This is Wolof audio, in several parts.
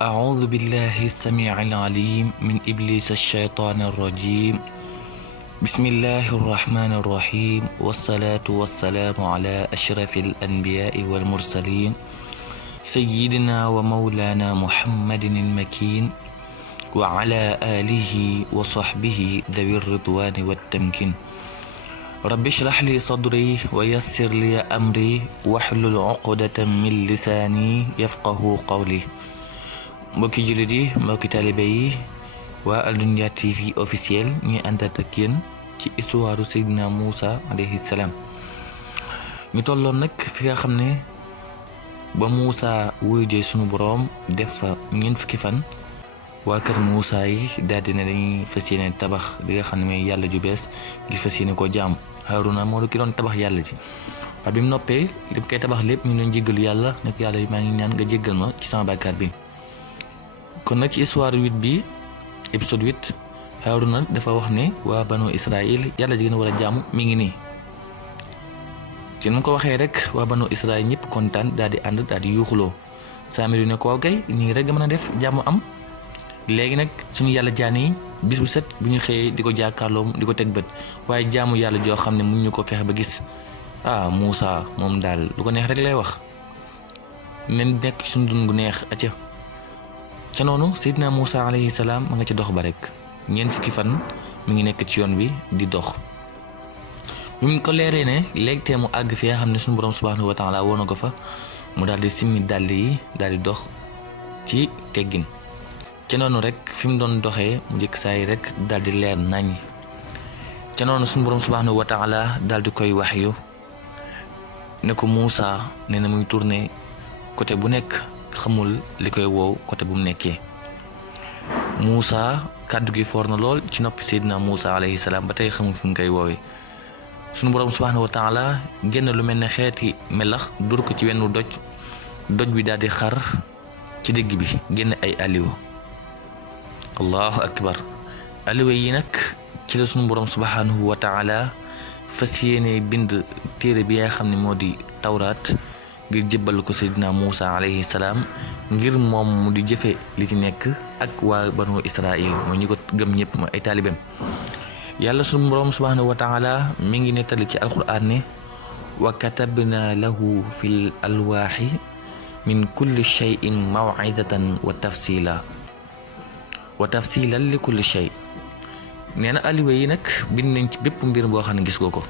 أعوذ بالله السميع العليم من إبليس الشيطان الرجيم بسم الله الرحمن الرحيم والصلاة والسلام على أشرف الأنبياء والمرسلين سيدنا ومولانا محمد المكين وعلى آله وصحبه ذوي الرضوان والتمكين رب اشرح لي صدري ويسر لي أمري واحلل عقدة من لساني يفقه قولي mbokki jullit yi mbokki taalibe yi waa Al-Dunya TV officiel ñuy àndaat ak yéen ci histoire Seydina Moussa alayhi salaam ñu tolloon nag fi nga xam ne ba Moussa wuyjee sunu boroom def fa ñeent fukki fan waa kër Moussa yi daal di ne dañuy fas yéene tabax li nga xam ne mooy yàlla ju bees ngir fas yéene ko jaam Haaruna moo ki doon tabax yàlla ji waaye bi mu noppee li mu koy tabax lépp ñu doon jéggalu yàlla ne ko yàlla maa ngi ñaan nga jéggal ma ci sama bàkkaar bi. kon nag ci histoire 8 bi épisode 8 Haaruna dafa wax ne waa banu Israël yàlla ji gën a war a jaamu mi ngi nii ci nu ko waxee rek waa banu Israël ñëpp kontaan daal di ànd daal di yuuxuloo Saamiri ne ko waaw kay nii rek mën a def jaamu am léegi nag suñu yàlla jaan yi bis bu set bu ñu xëyee di ko jàkkaarloo di ko teg bët waaye jaamu yàlla joo xam ne mun ñu ko fexe ba gis Moussa moom daal lu ko neex rek lay wax nen nekk suñu dund gu neex acca ca noonu Seydina Moussa alayhi salaam ma nga ci dox ba rek ñeent fukki fan mi ngi nekk ci yoon bi di dox bi mu ko leeree ne léegi tee mu àgg fi nga xam ne suñu borom subhanahu wa taala woon na ko fa mu daal di simmi dàll yi daal di dox ci teggin ca noonu rek fi mu doon doxee mu njëkk saa yi rek daal di leer nañ ca noonu suñu borom subhanahu wa taala daal di koy wax yu ne ko Moussa nee na muy tourné côté bu nekk xamul li koy woow côté bu mu nekkee Moussa kàddu gi foor na lool ci noppi Seydina Moussa alayhi salaam ba tey xamul fu mu koy woowee sunu borom subhanahu wa taala génn lu mel ne xeeti melax dur ko ci wenn doj bi daal di xar ci digg bi génn ay aliwa allahu akbar aliwa yi nag ci la sunu borom subhanahu wa taala fas yéene bind téere bi yaa xam ne moo di tawraat ngir jébbal ko Seydina Moussa alayhi salaam ngir moom mu di jëfe li ci nekk ak waa banu Israël mooy ñi ko gëm ñëpp ma ay taalibeem yàlla sunu borom subhanahu wa taala mi ngi nettali ci alquran ne wa katabna lahu fil alwaaxi min kulli shay'in maw'idatan wa tafsilan li kulli shay nee na aliwa yi nag bind nañ ci bépp mbir boo xam ne gis nga ko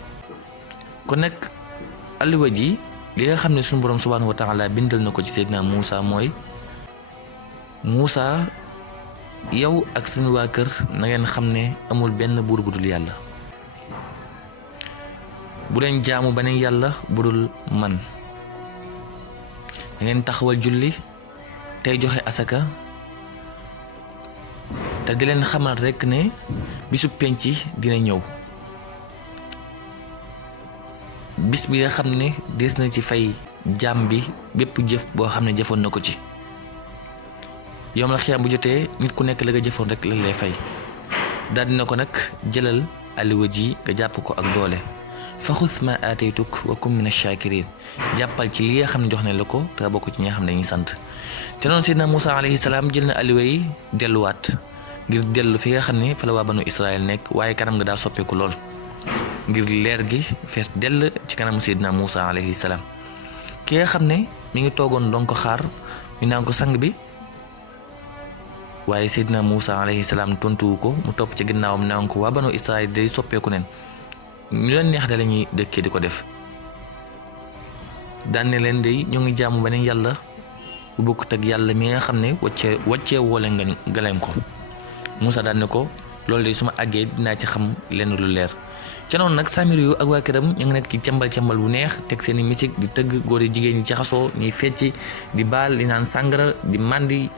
kon nag aliwa ji li nga xam ne suñu borom subhanahu wa taala bindal na ko ci Seydina Moussa mooy Moussa yow ak suñu waa kër na ngeen xam ne amul benn buur bu dul yàlla bu leen jaamu beneen yàlla bu dul man da ngeen taxawal julli tey joxe asaka te di leen xamal rekk ne bisu penc dina ñëw bis bi nga xam ne des na ci fay jaam bi bépp jëf boo xam ne jëfoon na ko ci yom la xiyaam bu jotee nit ku nekk la nga jëfoon rek lan lay fay daal dina ko nag jëlal aliwa ji nga jàpp ko ak doole fa xus ma aataytuk wa kum mina shakirin jàppal ci li nga xam ne jox ne la ko te bokk ci ñi nga xam ne dañuy sant te noonu Seydina Moussa alayhi salaam jël na aliwa yi delluwaat ngir dellu fi nga xam ne fa la waa banu Israël nekk waaye kanam nga daa soppeeku lool ngir leer gi fees dell ci kanamu Seydina Moussa alayhi salaam ki nga xam ne mi ngi toogoon doon ko xaar ñu naan ko sang bi waaye Seydina Moussa alayhi salaam tontuwu ko mu topp ci ginnaawam naan ko waa banu Israël day soppeeku nen ñu leen neex da la ñuy dëkkee di ko def daan ne leen day ñoo ngi jaamu beneen yàlla bu bokkut ak yàlla mi nga xam ne wàccee woole nga leen ko Moussa daan ne ko loolu de su ma àggee dinaa ci xam lenn lu leer ca noonu nag Saamiri yu ak waa këram ñu ngi nekk ci càmbal bu neex teg seeni musique di tëgg góor yi jigéen ñi ci xasoo ñuy fecci di baal di naan sàngara di màndi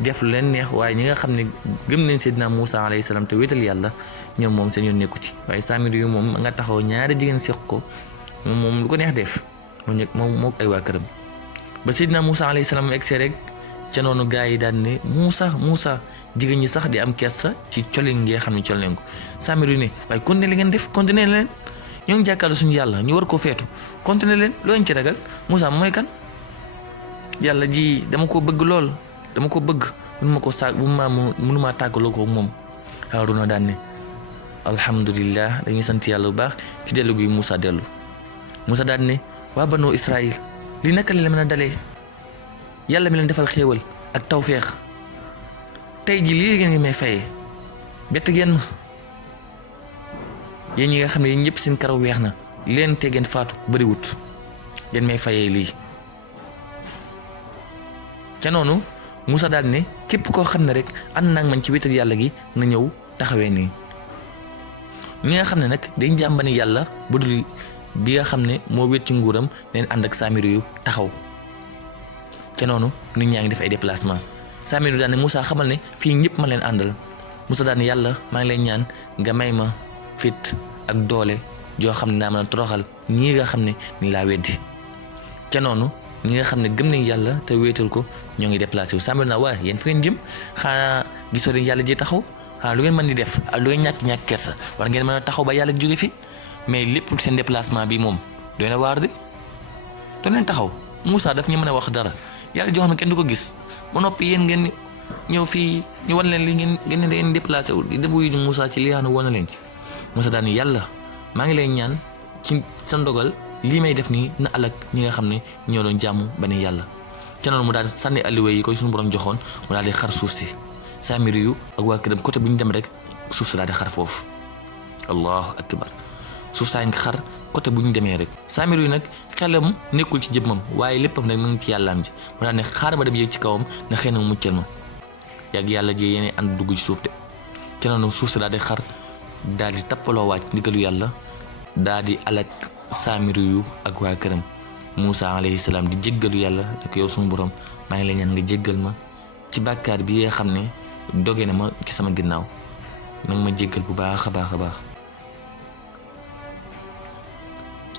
def lu leen neex waaye ñi nga xam ne gëm nañ Seydina Moussa alayhi salaam te wéetal yàlla ñoom moom seen yoon nekku ci waaye Saamiri yu moom nga taxaw ñaari jigéen seq ko moom lu ko neex def moom ay waa këram ba Seydina Moussa alayhi salaam egsee rek ca noonu gaa yi daan ne Moussa jigéen ñi sax di am kersa ci colin ngee xam ne col leen ko Saamiri ne waaye continué li ngeen def continué leen ñoo ngi jàkkaarloo suñu yàlla ñu war koo feetu continué leen loo leen ci ragal Moussa mooy kan yàlla ji dama ko bëgg lool dama ko bëgg mënuma tàggaloo ko moom. Haaruna daan ne alhamdulillah dañuy sant yàlla bu baax ci dellu gi Moussa dellu. Moussa daan ne waa Banu Israël li naka la mën a dalee yàlla mi leen defal xéewal ak tawféex tey ji lii ngeen ngi may fayee bett ngeen yéen ñi nga xam ne yéen ñëpp seen karaw weex na leen te ngeen faatu bëriwut ngeen may fayee lii. ca noonu Moussa daal ne képp koo xam ne rek ànd naa man ci wéetal yàlla gi na ñëw taxawee nii. ñi nga xam ne nag dañ jàmbani yàlla bu dul bi nga xam ne moo wét ci nguuram leen ànd ak Samiri yu taxaw. ca noonu nit ñaa ngi def ay déplacement Samiri daal ne Moussa xamal ne fii ñëpp ma leen àndal. Moussa daal ne yàlla maa ngi lay ñaan nga may ma fit ak doole joo xam ne naa mën a toroxal ñii nga xam ne ni laa weddi. ca noonu ñi nga xam ne gëm nañ yàlla te wéetal ko ñoo ngi déplacé wu Samiri naa waaye yéen fu ngeen jëm xanaa gisoo leen yàlla ji taxaw xanaa lu ngeen mën di def ak lu ngeen ñàkk kersa war ngeen mën a taxaw ba yàlla jóge fi mais lépp seen déplacement bi moom doy na waar de doo leen taxaw Moussa daf ñu mën a wax dara yàlla joo xam ne kenn du ko gis ba noppi yéen ngeen ñëw fii ñu wan leen li ngeen ngeen déplacé wu di dem wuyu Moussa ci li nga xam ne wan na leen ci. Moussa daal ni yàlla maa ngi lay ñaan ci sa ndogal lii may def nii na alak ñi nga xam ne ñoo doon jàmm ba ni yàlla. ca noonu mu daal sànni alluwa yi koy suñu borom joxoon mu daal di xar suuf si Samiri yu ak waa këram côté bu ñu dem rek suuf si daal di xar foofu allahu akbar suuf saa ngi xar côté bu ñu demee rek. Samiri yu nag xelam nekkul ci jëmmam waaye léppam nag mu ngi ci yàllaam ji mu daal ne xaar ma dem yéeg ci kawam na xëy na mu muccal ma yàgg yàlla ji yéene ànd dugg ci suuf de. ca noonu suuf si daal di xar daal di tappaloo waaj ndigalu yàlla daal di alak Samiri yu ak waa këram. Moussa alayhi salaam di jéggalu yàlla da ko yow suñu borom maa ngi lay ñaan nga jéggal ma ci bàkkaar bi nga xam ne doge na ma ci sama ginnaaw nag ma jéggal bu baax a baax a baax.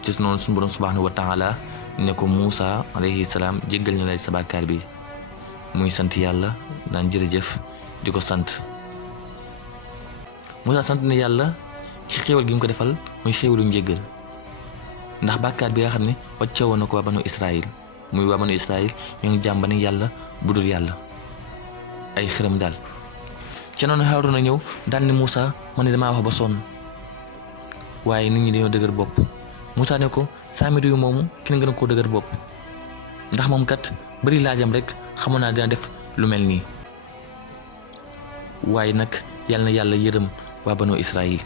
ci noonu suñu borom subhanahu wa taala ne ko Moussa alayhi salaam jéggal ñu lay sa bàkkaar bi muy sant yàlla daan jërëjëf di ko sant. Moussa sant ne yàlla ci xéewal gi mu ko defal muy xéewalu njéggal ndax bàkkaar bi nga xam ne wàcce woon na ko waa Banu Israël muy waa Banu Israël ñoo ngi jàmbani yàlla bu dul yàlla ay xërëm daal. ca noonu Haaruna ñëw daal ne Moussa man ne damaa wax ba sonn waaye nit ñi dañoo dëgër bopp. Moussa ne ko Samiri yu moomu kenn gën a koo dëgër bopp ndax moom kat bari laajam rek xamoon naa dina def lu mel nii waaye nag yàlla na yàlla yërëm waa Banu Israël.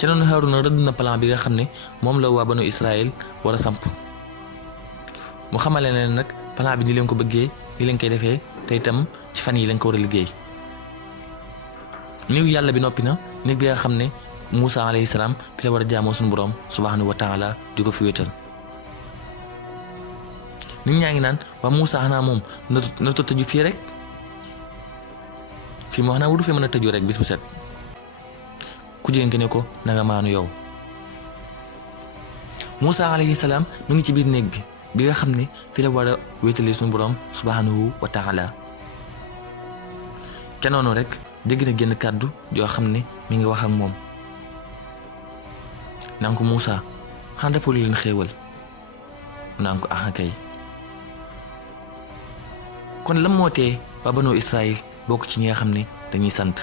ca noonu Haaruna rëdd na plan bi nga xam ne moom la waa Banu Israël war a samp mu xamale leen nag plan bi ni leen ko bëggee ni leen koy defee te itam ci fan yi leen ko war a liggéey. néeg yàlla bi noppi na néeg bi nga xam ne Moussa alayhi salaam fi la war a jaamoo suñu borom subhanahu wa taala di ko fi wéetal. nit ñaa ngi naan waa Moussa xanaa moom na tëju fii rek fii moo xanaa wutu fee mën a tëju rek bis bu set. ku jigéen ki ne ko na nga maanu yow. Moussa alayhi salaam mu ngi ci biir néeg bi nga xam ne fi la war a wéetali suñu borom subhanahu wa taala. ca noonu rek dégg na génn kàddu joo xam ne mi ngi wax ak moom naan ko Moussa xanaa deful leen xéewal naan ko ah kay. kon lan moo tee waa Banu Israël bokk ci ñi nga xam ne dañuy sant.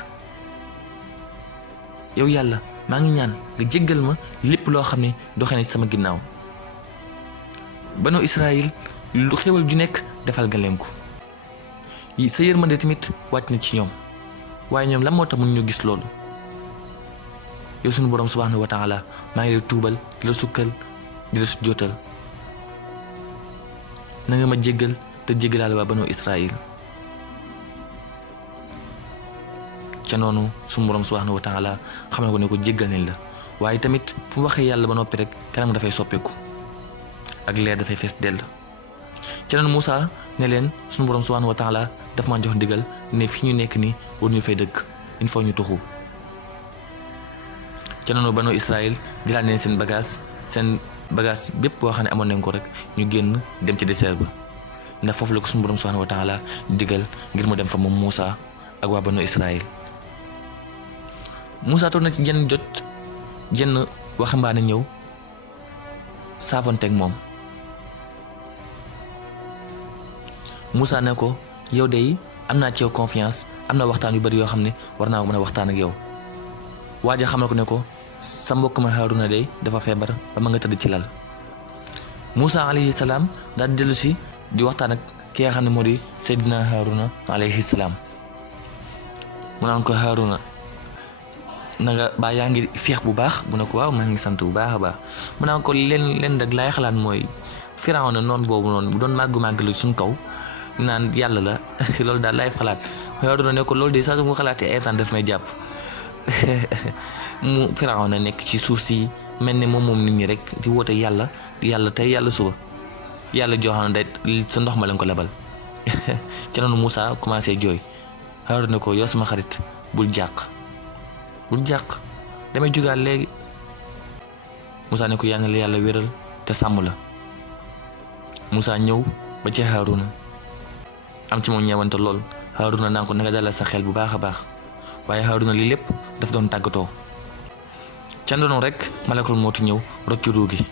yow yàlla maa ngi ñaan nga jéggal ma lépp loo xam ne doxe na ci sama ginnaaw. Banu Israël lu xéwal ju nekk defal nga leen ko sa yërmande tamit wàcc na ci ñoom waaye ñoom lan moo tax mun ñu gis loolu. yow sunu borom subhanahu wa taala maa ngi lay tuubal di la sukkal di la sujjootal na nga ma jéggal te jéggalaale waa Banu Israël. ca noonu sunu borom subhanahu wa taala xam ne ko ne ko jéggal nañ la waaye tamit fu mu waxee yàlla ba noppi rek kanam dafay soppeeku ak leer dafay fees dell. ca noonu Moussa ne leen sunu borom subhanahu wa taala daf maa jox ndigal ne fi ñu nekk nii war ñu fay dëkk il faut ñu tuxu. ca noonu Banu Israël jëlaat nañ seen bagage bépp boo xam ne amoon nañ ko rek ñu génn dem ci désert ba ndax foofu la ko sunu borom subhanahu wa taala digal ngir mu dem fa moom Moussa ak waa Banu Israël. Moussa toog na ci jenn waxambaane ñëw saafonteeg moom. Moussa ne ko yow de am naa ci yow confiance am na waxtaan yu bari yoo xam ne war naa ko mën a waxtaan ak yow waaja xamal ko ne ko sa mbokk ma Haaruna day dafa feebar ba ma nga tëdd ci lal Moussa alayhi salaam daal di dellu si di waxtaan ak ki nga xam ne moo di Seydina Haaruna alayhi salaam mu naan ko Haaruna na nga baa yaa ngi feex bu baax mu ne ko waaw maa ngi sant bu baax a baax mu naan ko leen rek laay xalaat mooy Firawna noonu boobu noonu bu doon màgg la suñ kaw naan yàlla la loolu daal laay xalaat Haaruna ne ko loolu de saa su mu xalaatee ay temps daf may jàpp mu Firawna nekk ci suuf si mel ne moom nit ñi rek di woote yàlla tey yàlla suba yàlla joo xam ne day sa ndox ma lañ ko lebal ci noonu Moussa commencé jooy Haaruna ne ko yow sama xarit bul jàq damay jugaat léegi Moussa ne ko yaa ngi la yàlla wéral te sàmm la Moussa ñëw ba ci Haaruna am ci moom ñeewante lool Haaruna naan ko nanga dalal sa xel bu baax a baax waaye Haaruna lii lépp daf doon tàggatoo ca noonu rek malakul mawti ñëw rocci ruu gi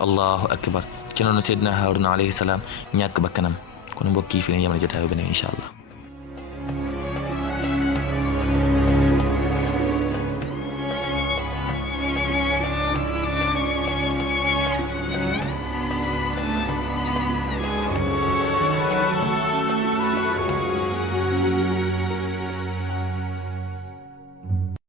allahu akbar ci noonu Seydina Haaruna alayhi salaam ñàkk bakkanam kon mbokk yi fi ne yemale jotaayu beneen incha allah